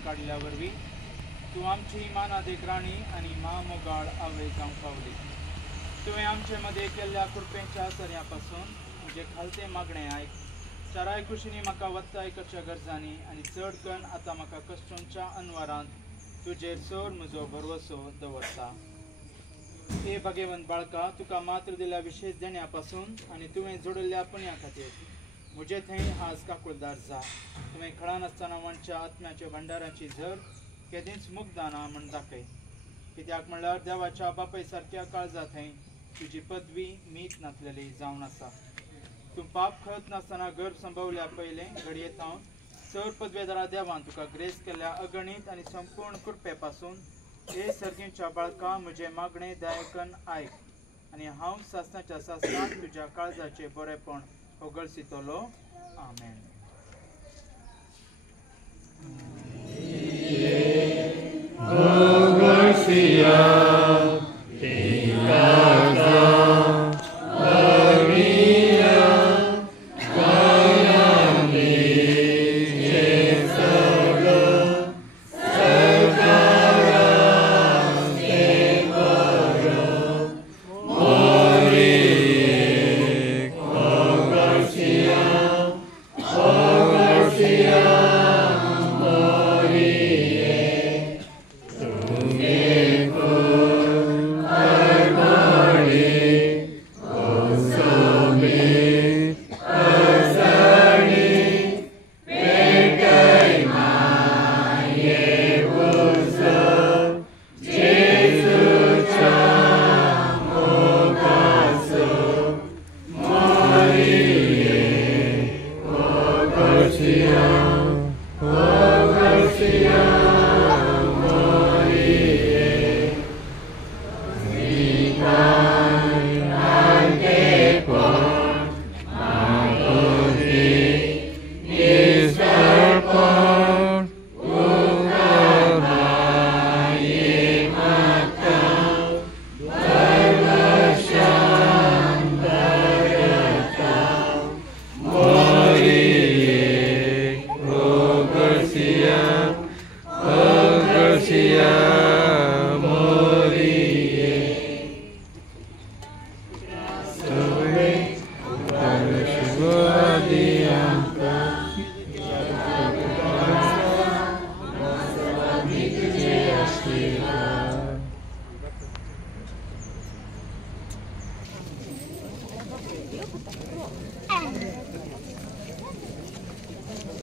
सोडून काडल्या वरवीं तूं आमची मानादेक राणी आनी महामोगाळ आवय जावंक पावली. तुवें आमचे मदें केल्ल्या कृपेच्या सर्या पासून म्हजें खालतें मागणें आयक. चाराय कुशींनी म्हाका वत्ताय करच्या गरजांनी आनी चड करून आतां म्हाका कश्टांच्या अनवरांत तुजेर चोर म्हजो भरवसो दवरता. हे भगेवंत बाळका, तुका मात्र दिल्या विशेष देण्या पासून आनी तुवें जोडिल्ल्या पुण्या खातीर म्हजे थंय आज काकूळदार जा. तुवें खळान आसतना मनच्या आत्म्याच्या भंडाराची झर केदींच मुग्धाना म्हण दाखय. कित्याक म्हणल्यार देवाच्या बापाय सारक्या काळजा थंय तुजी पदवी मीठ नासलेली जावन आसा. तूं पाप खत नासतना गर्भ संभवल्या पयलें घडयेत हांव चड पदवेदारा देवान तुका ग्रेस केल्ल्या अगणीत आनी संपूर्ण कृपे पासून हे सर्गीच्या बाळका म्हजें मागणें दयाकन आयक आनी हांव सासणाच्या सासणांत तुज्या काळजाचें बरेपण होगळसितलो. आमेन.